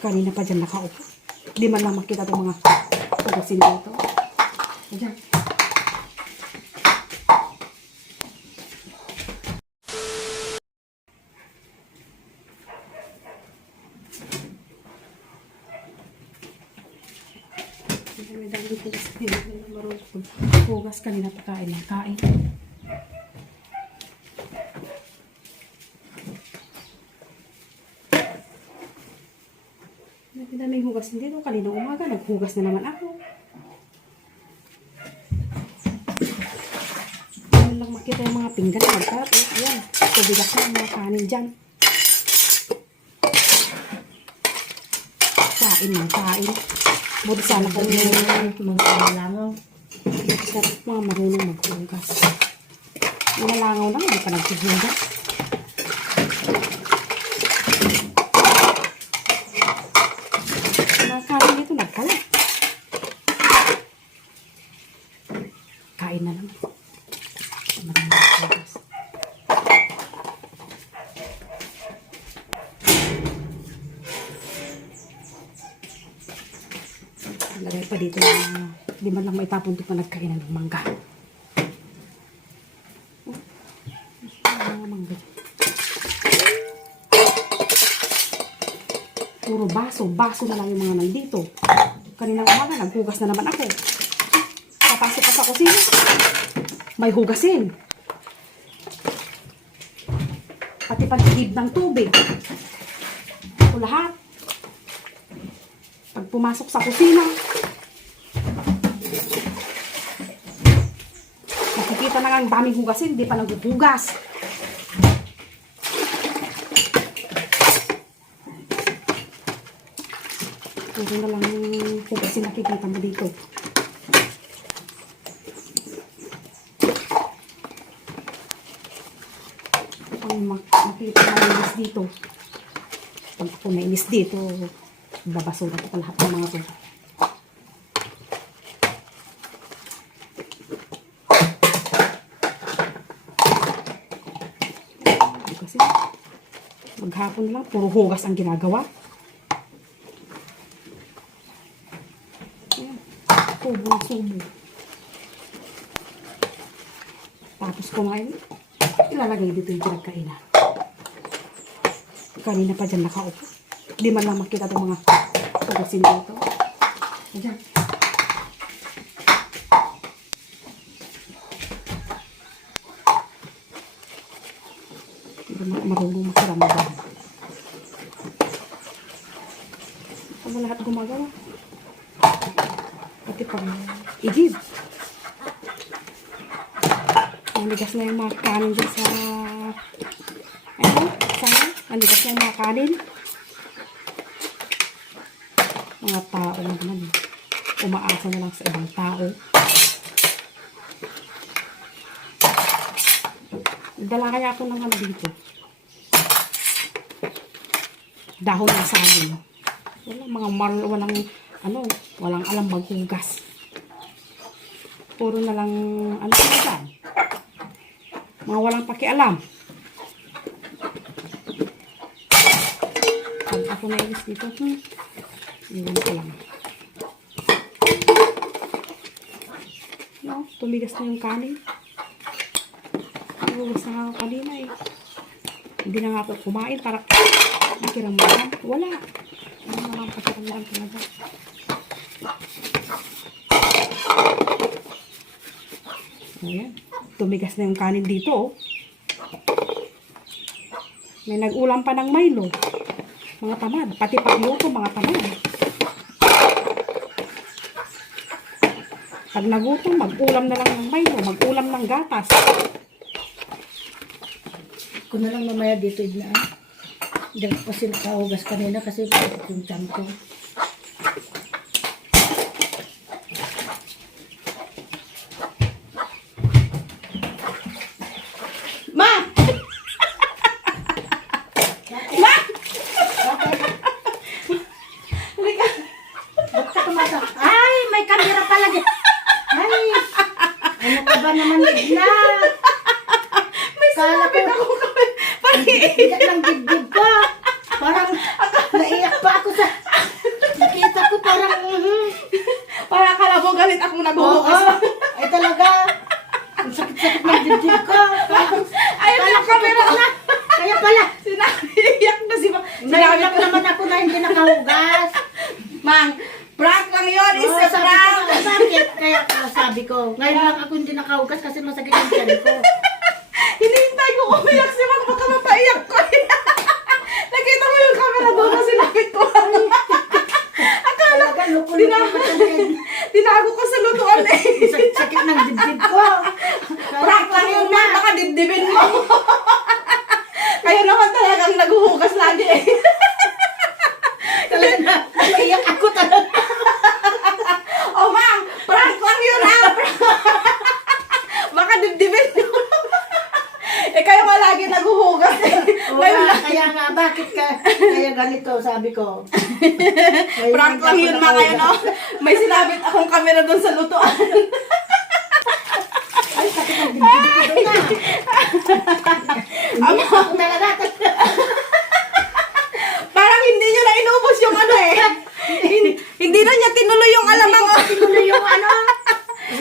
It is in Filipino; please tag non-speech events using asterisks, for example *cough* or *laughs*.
Kanina pa dyan nakaupo. Di man lang makita itong mga tugasin dito. Ayan. May dami hugas kanina. Marunong hugas kanina pa kain kain. Ang daming hugas dito. Kanina umaga, naghugas na naman ako. Ayan lang makita yung mga pinggan. Magkarap. Eh, ayan. Tubigas na yung mga kanin dyan. Kain ng kain. Buti sana kung Mga langaw. Sarap mga marunong maghugas. Nilalangaw lang, hindi pa naghuhugas. Mga kain nito nagkala. Kain na naman. Marunong maghugas. Lagay pa dito na di man lang maitapon ito pa nagkainan ng mangga. Mga mangga. Puro baso. Baso na lang yung mga nandito. Kaninang umaga, naghugas na naman ako. Papasok ka sa kusina. May hugasin. Pati pagtigib ng tubig. Ito lahat. Pumasok sa kusina, nakikita na nga ang daming hugasin, di pa naghuhugas. Puro na lang yung hugasin nakikita mo dito. Ang mak- makita mo nainis dito. Pag ako nainis dito, babasura ko lahat ng mga to. Kasi maghapon lang, puro hugas ang ginagawa. Ayan, subo na subo. Tapos kumain, ilalagay dito yung pinagkainan. Kanina pa dyan nakaupo. Di man lang makita itong mga tugasin dito. Ayan. Hindi mo makiramdam. Ano lahat gumagawa? Pati igib. Na yung mga kanin dyan sa... Mga tao naman. Umaasa na lang sa ibang tao. Dala kaya ako ng ano dito. Dahon ng saging. Wala, mga mar, walang, ano, walang alam maghugas. Puro na lang, ano na dyan? Mga walang pakialam. Pag ako nailis dito, hmm, iwan ko lang. No, tumigas na yung kanin. Nagugas na ako kanina eh. Hindi na nga ako kumain para makiramdaman. Wala. Ano naman pakiramdaman talaga. Ayan. Tumigas na yung kanin dito oh. May nag-ulam pa ng Milo. Mga tamad. Pati pagluto, mga tamad. Pag nagutom, mag-ulam na lang ng Milo. Mag-ulam ng gatas. Ko na lang mamaya dito na. Hindi ko kasi nakahugas kanina kasi tiyan ko. Ma! Ma! Halika. Ba't ka tumatak? Ay, may kamera pala dyan. Ay, ano ka ba naman na? May Kala sabit ko- ako. Pag Iyak lang dibdib ka. Parang naiyak pa ako sa... pilit akong Oo. naghuhugas. Ay talaga. Ang sakit-sakit ng dibdib ko. Ayun Kala yung ko camera. totoo na. Kaya pala. Sinabi, iyak na si Ma. Sinabi Naiyak ko, naman ako na hindi nakahugas. Mang, prank lang yun, is Oo, a sabi ko, prank. ang sakit. Kaya pala sabi ko, ngayon lang ako hindi nakahugas kasi masakit yung tiyan ko. *laughs* Hinihintay ko umiyak si Mang, baka mapaiyak ko. *laughs* Nakita mo yung camera doon na sinapit ko. *laughs* Akala Talaga, loko-loko Dina- talaga. tinago ko sa lutuan eh. Ang sakit-sakit ng dibdib ko. Prank lang yun, Mang, baka dibdibin mo. Kaya naman talagang naghuhugas lagi eh. Talaga na, naiyak ako talaga. Oh, Mang, prank lang yun ah. baka dibdibin mo. eh, kayo nga lagi naghuhugas eh. Oo Ngayon nga, lang. Kaya nga, bakit ka, kaya ganito, sabi ko. *laughs* Ngayon Prank lang yun, ayun nakahugas. oh. May sinabit akong camera doon sa lutuan. Ay, sakit ang ko doon na. Ama,